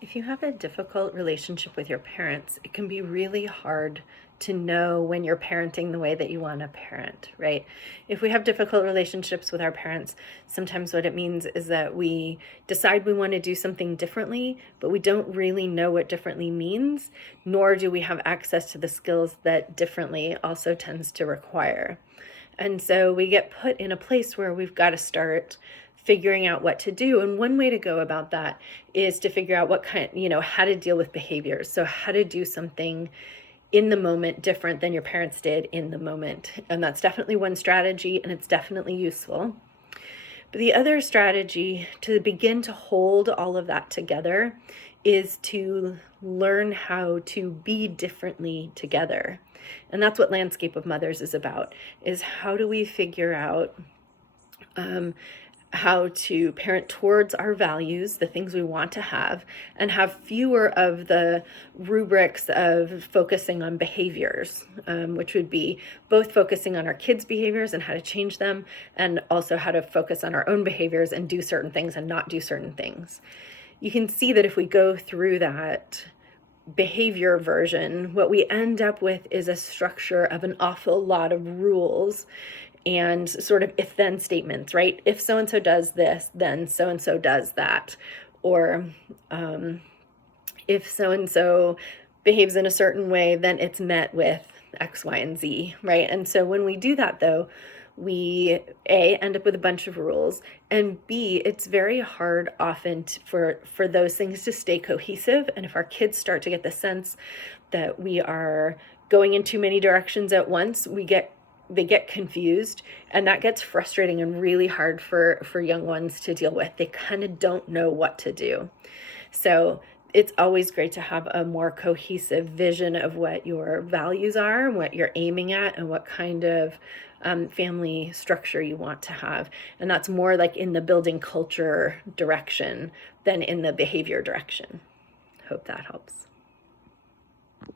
If you have a difficult relationship with your parents, it can be really hard to know when you're parenting the way that you want to parent, right? If we have difficult relationships with our parents, sometimes what it means is that we decide we want to do something differently, but we don't really know what differently means, nor do we have access to the skills that differently also tends to require. And so we get put in a place where we've got to start figuring out what to do. And one way to go about that is to figure out what kind, how to deal with behaviors. So, how to do something in the moment different than your parents did in the moment. And that's definitely one strategy, and it's definitely useful. But the other strategy to begin to hold all of that together is to learn how to be differently together. And that's what Landscape of Mothers is about, is how do we figure out how to parent towards our values, the things we want to have, and have fewer of the rubrics of focusing on behaviors, which would be both focusing on our kids' behaviors and how to change them, and also how to focus on our own behaviors and do certain things and not do certain things. You can see that if we go through that behavior version, what we end up with is a structure of an awful lot of rules and sort of if-then statements, right? If so-and-so does this, then so-and-so does that. Or if so-and-so behaves in a certain way, then it's met with X, Y, and Z, right? And so when we do that, though, we end up with a bunch of rules, and B, it's very hard often for those things to stay cohesive. And if our kids start to get the sense that we are going in too many directions at once, they get confused, and that gets frustrating and really hard for young ones to deal with. They kind of don't know what to do. So it's always great to have a more cohesive vision of what your values are, what you're aiming at, and what kind of family structure you want to have. And that's more like in the building culture direction than in the behavior direction. Hope that helps.